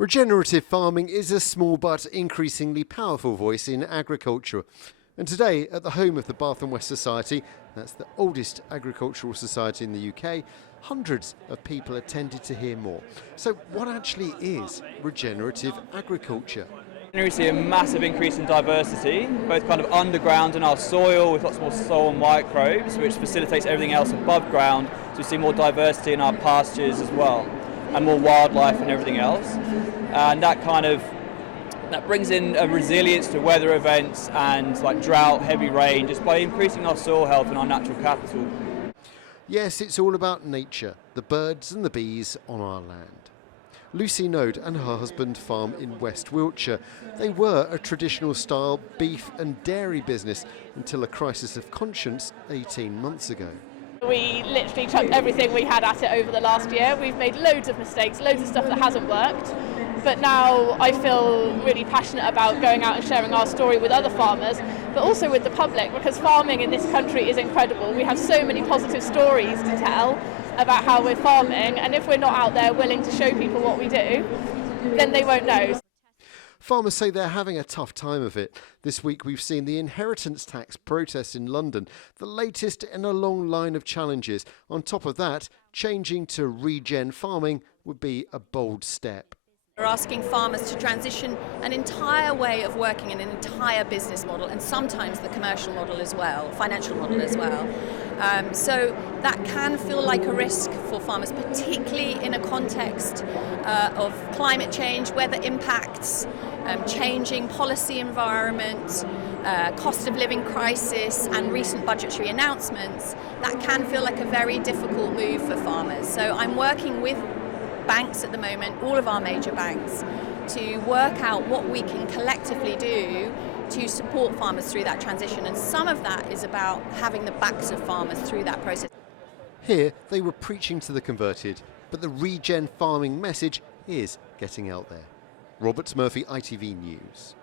Regenerative farming is a small but increasingly powerful voice in agriculture. And today, at the home of the Bath and West Society, that's the oldest agricultural society in the UK, hundreds of people attended to hear more. So what actually is regenerative agriculture? We see a massive increase in diversity, both kind of underground in our soil with lots more soil microbes, which facilitates everything else above ground. So we see more diversity in our pastures as well, and more wildlife and everything else. And that brings in a resilience to weather events and like drought, heavy rain, just by increasing our soil health and our natural capital. Yes, it's all about nature, the birds and the bees on our land. Lucy Node and her husband farm in West Wiltshire. They were a traditional style beef and dairy business until a crisis of conscience 18 months ago. We literally chucked everything we had at it over the last year. We've made loads of mistakes, loads of stuff that hasn't worked. But now I feel really passionate about going out and sharing our story with other farmers, but also with the public, because farming in this country is incredible. We have so many positive stories to tell about how we're farming, and if we're not out there willing to show people what we do, then they won't know. Farmers say they're having a tough time of it. This week we've seen the inheritance tax protest in London, the latest in a long line of challenges. On top of that, changing to regen farming would be a bold step. We're asking farmers to transition an entire way of working and an entire business model, and sometimes the commercial model as well, financial model as well. So that can feel like a risk for farmers, particularly in a context of climate change, weather impacts, changing policy environment, cost of living crisis and recent budgetary announcements. That can feel like a very difficult move for farmers. So I'm working with banks at the moment, all of our major banks, to work out what we can collectively do to support farmers through that transition, and some of that is about having the backs of farmers through that process. Here they were preaching to the converted, but the regen farming message is getting out there. Robert Murphy, ITV News.